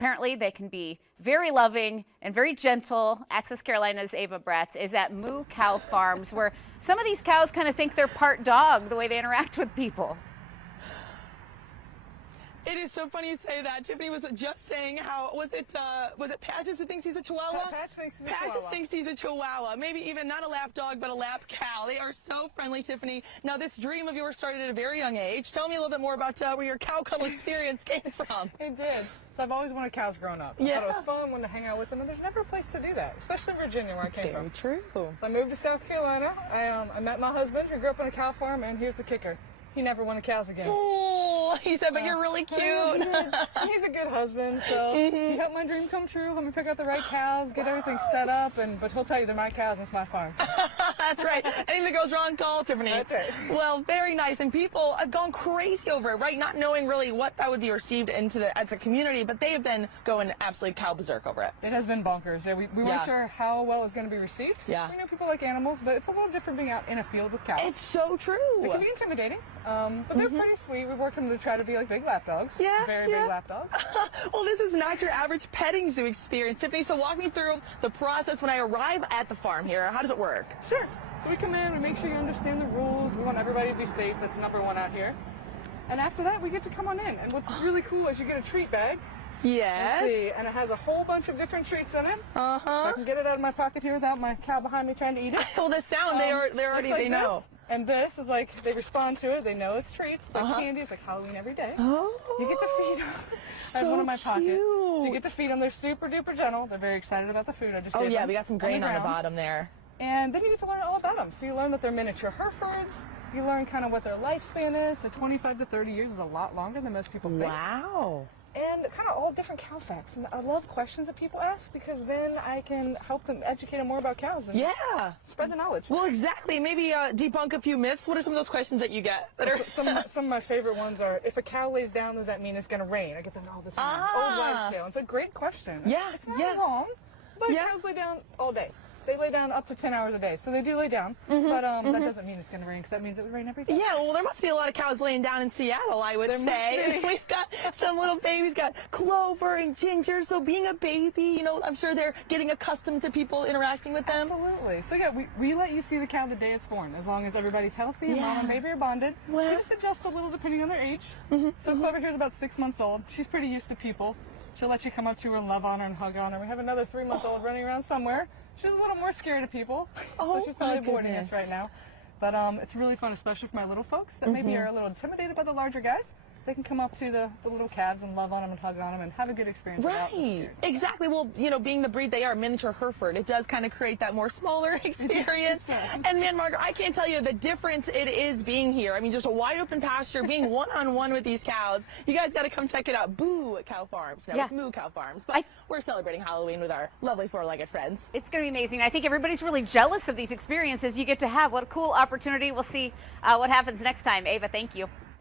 Apparently, they can be very loving and very gentle. Access Carolina's Ava Bratz is at Moo Cow Farms, where some of these cows kind of think they're part dog, the way they interact with people. It is so funny you say that. Tiffany was just saying how, was it Patches who thinks he's a Chihuahua? Patches thinks he's a Chihuahua. Maybe even not a lap dog, but a lap cow. They are so friendly, Tiffany. Now, this dream of yours started at a very young age. Tell me a little bit more about where your cow cuddle experience came from. It did. So I've always wanted cows growing up. Yeah. I thought it was fun, wanted to hang out with them, and there's never a place to do that, especially in Virginia, where I came from. Very true. So I moved to South Carolina. I met my husband, who grew up on a cow farm, and here's the kicker. He never wanted cows again. Oh, he said, but you're really cute. He's a good husband, so he helped my dream come true. Helped me pick out the right cows, get everything set up, but he'll tell you they're my cows, it's my farm. That's right. Anything that goes wrong, call Tiffany. That's right. Well, very nice. And people have gone crazy over it, right? Not knowing really what that would be received as a community, but they have been going absolutely cow berserk over it. It has been bonkers. Yeah, we weren't sure how well it was going to be received. Yeah. We know people like animals, but it's a little different being out in a field with cows. It's so true. It can be intimidating, but they're pretty sweet. We've worked them to try to be like big lap dogs. Yeah, very big lap dogs. Well, this is not your average petting zoo experience, Tiffany. So walk me through the process when I arrive at the farm here. How does it work? Sure. So we come in, we make sure you understand the rules. We want everybody to be safe. That's #1 out here. And after that, we get to come on in. And what's really cool is you get a treat bag. Yes. Let's see, and it has a whole bunch of different treats in it. If I can get it out of my pocket here without my cow behind me trying to eat it. Well, the sound, they know. And this is like, they respond to it. They know it's treats. It's like candy. It's like Halloween every day. Oh. You get to feed them. I have one in my pocket. So you get to feed them. They're super duper gentle. They're very excited about the food I just gave them. We got some grain on the bottom there. And then you get to learn all about them. So you learn that they're miniature Herefords. You learn kind of what their lifespan is. So 25 to 30 years is a lot longer than most people think. Wow. And kind of all different cow facts. And I love questions that people ask because then I can help them educate them more about cows and spread the knowledge. Well, exactly. Maybe debunk a few myths. What are some of those questions that you get? Some of my favorite ones are, if a cow lays down, does that mean it's going to rain? I get them all the time. Old wives' tale. It's a great question. Yeah. It's not wrong, but cows lay down all day. They lay down up to 10 hours a day, so they do lay down, but that doesn't mean it's going to rain, because that means it would rain every day. Yeah, well, there must be a lot of cows laying down in Seattle, I would say. We've got some little babies, got Clover and Ginger, so being a baby, you know, I'm sure they're getting accustomed to people interacting with them. Absolutely. So yeah, we let you see the cow the day it's born, as long as everybody's healthy and mom and baby are bonded. Well, we just adjust a little depending on their age. So Clover here's about 6 months old. She's pretty used to people. She'll let you come up to her and love on her and hug on her. We have another 3-month-old running around somewhere. She's a little more scared of people, so she's probably boarding us right now. But it's really fun, especially for my little folks that maybe are a little intimidated by the larger guys. They can come up to the little calves and love on them and hug on them and have a good experience. Right, exactly. Well, you know, being the breed they are, miniature Hereford, it does kind of create that more smaller experience. And man, Margaret, I can't tell you the difference it is being here. I mean, just a wide open pasture, being one-on-one with these cows. You guys got to come check it out. Boo at Cow Farms. No, it's Moo Cow Farms. But we're celebrating Halloween with our lovely four-legged friends. It's going to be amazing. I think everybody's really jealous of these experiences you get to have. What a cool opportunity. We'll see what happens next time. Ava, thank you.